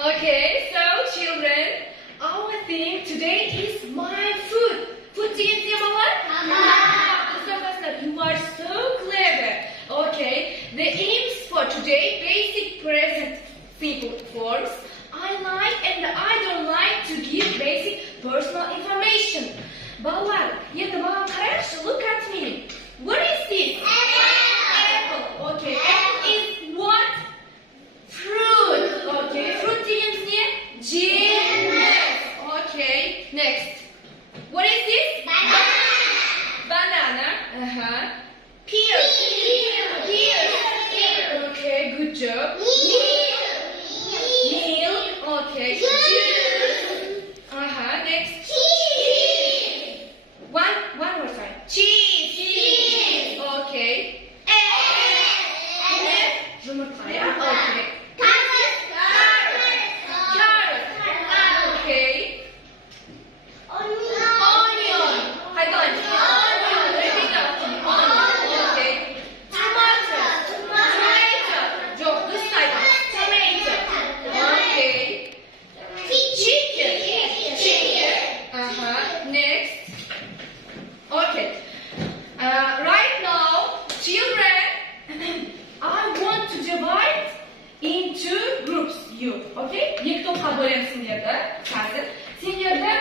Okay, so children, our theme today is my food. Food деген не бала? You are so clever. Okay, the aims for today, basic present simple forms. I like and I don't like to give basic personal information. Балалар, енді маған қарайықшы, look at me. What is this? Apple. Okay, apple is what? Fruit. Okay, fruit дегеніміз не? Жеміс. Okay, next. What is this? Banana. Pears. Okay, good job. Milk. Okay. Juice. Next. One more time. Cheese. Okay. Egg. Жұмыртқа, ya? Okay. Carrot. Okay. Onion. Repeat after me. Onion. Okay. Tomato. Жоқ, this side. Tomato. Okay. Chicken. Next. Okay. Right now, children, I want to divide into groups. You, okay? екі топқа бөлемін сендерді. Қазір сендерді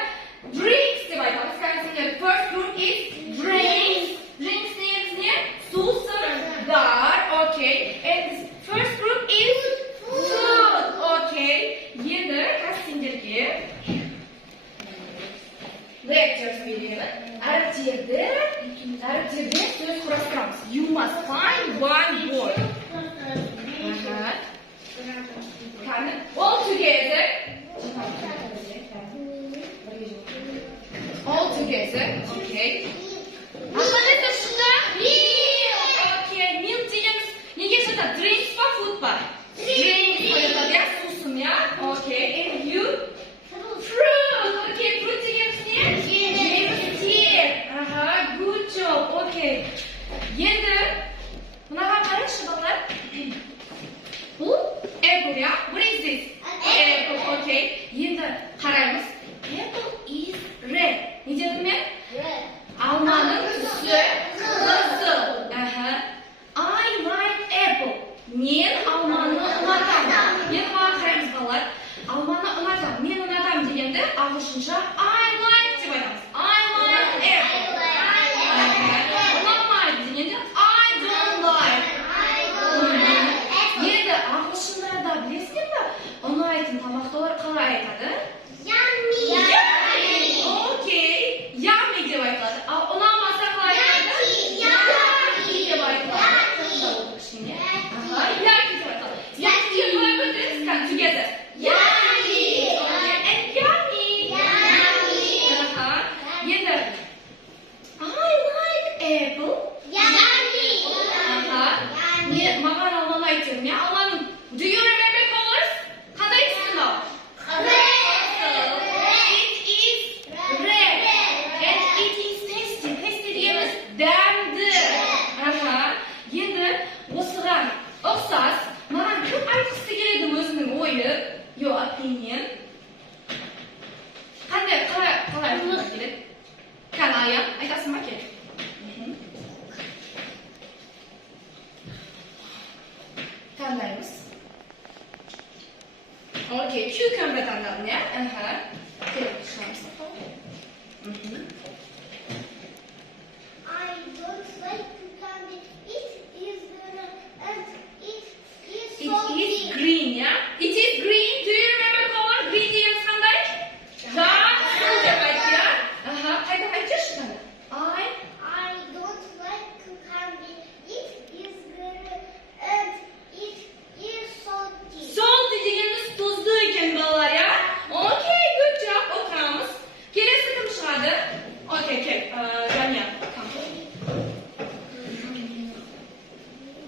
drinks деп айтамыз. Сендерді first group is drinks. Drinks не? Сусындар. Okay. And first group is food. Okay. Енді қазір сендерге lectures беремін. Әріптерде сөз құрастырамыз. You must find one word. All together. Okay. Ақылды шықта? Okay. Milk дегеніміз неге жатады? Drinks па, food па? Drinks па жатады, я? Сусын, я? Okay. And you? Fruit. Okay. Fruit дегеніміз не? Good job. Okay. Енді мынаған қарайықшы, балалар. Бұл apple, ya? What is this? Apple. Okay. Енді қараймыз. Apple is red. Не дедім мен? Red. Алманың түсі қызыл. I like apple. Мен алманы ұнатамын. Енді маған қараймыз, балалар. Алманы ұнатамын. Мен ұнатамын дегенде ағылшынша I like деп айтамыз. I like apple. Ұнамайды дегенде I don't like. Енді ағылшындарда білесіңдер ме? Ұнайтын тамақтар қалай айтады? Yummy. Okay. Yummy деп айтылады. Ал ұнамаса қалай айтады? Yucky деп айтылады. Yucky деп айтылады. Yucky деп қалай көтеріңіз? Come together. Yummy. And yummy. Енді I like apple. Маған алманы айтырмын, я? Алманың, do you remember colors? Қандай түсі мынау? It is red. And it is tasty. Tasty дегеніміз дәмді. Енді осыған ұқсас, маған кім айтқысы келеді өзінің ойы? Your opinion. Қалай айтқысы келеді? Каная, айтасың ба кел? Таңдаймыз. Окей, cucumber таңдадым, я? Келіп шығамыз. I don't like cucumber. It is salty. It is green, ya? It is green. Do you remember color? Green дегеніміз қандай? Жасыл деп айтты, я? Қайда айтшы қандай? I don't like cucumber. It is green and it is salty. Salty дегеніміз тұзды екен, балалар, я? Okay, good job. Отырамыз. Келесі кім шығады? Okay, кел. Жаня.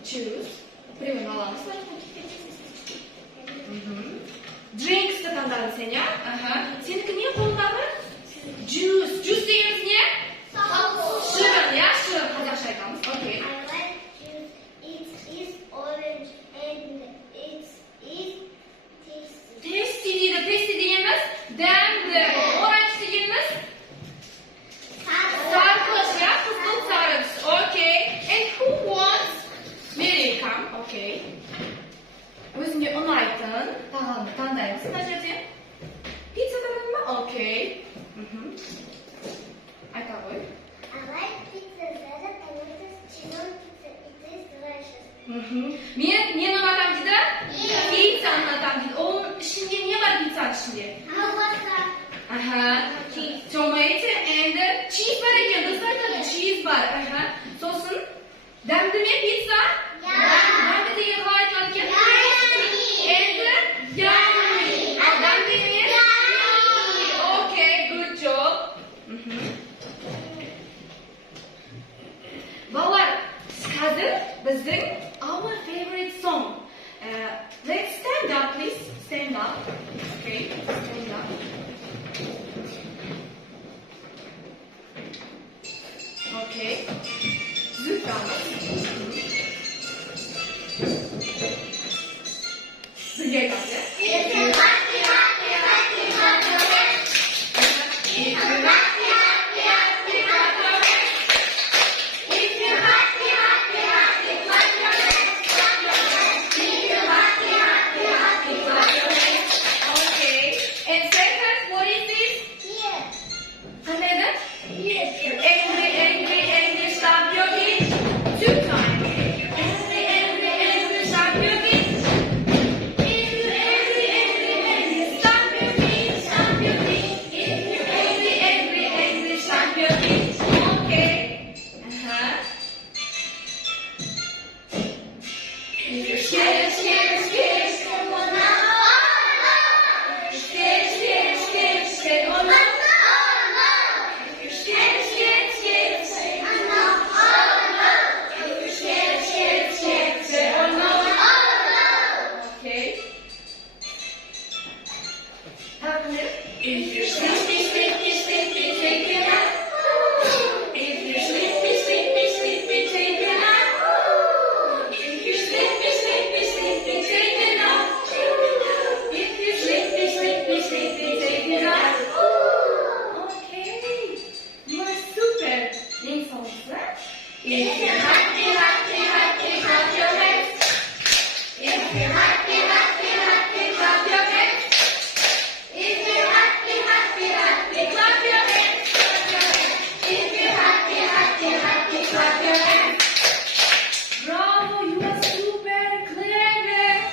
Choose. Біреуін аламыз. Drinks'ті таңдадың сен, я? Сенікі не қолдағы? Juice. Juice дегеніміз не? Шырын, я? Шырын. Қазақша айтамыз. Okay. I like juice. It is orange and it is tasty. Tasty Tandai mısın Hacı'cığım? Pizza tadın mı? Okey. Ayta koy. I like pizza better and it is cheese pizza. It is delicious. Men unatam dedi? Pizza unatam dedi. Onun içinde ne var pizza içinde? Hamburger. Aha. Tomato and cheese var ekan. Do'stlar tabii cheese var. Aha. So'sin damdimi pizza? Damdi degan holat ekan. Endi yummy. Damdimi? Okay, good job. Bolalar, hozir bizning our favorite song. Let's stand up, please. Stand up. Okay, stand up. Okay. Zıplama. Birlikte yapalım. If you're happy, happy, happy, clap your hands. If you're happy, happy, happy, clap your hands. If you're happy, happy, happy, clap your hands, clap your hands. If you're happy, happy, happy, clap your hands. Okay. And second, what is this? Yes. Another? Yes. Angry, angry, angry, stamp your feet. 2 times. Angry, angry, angry, stamp your feet. If you're angry, angry, angry, stamp your feet, stamp your feet. If you're angry, angry, angry, stamp your feet. Okay. If you're scared, scared, scared, scared, oh no. If you're scared, scared, scared, scared, oh no. If you're scared, scared, scared, scared, oh no. If you're scared, scared, scared, scared, oh no. Okay. If you're scared,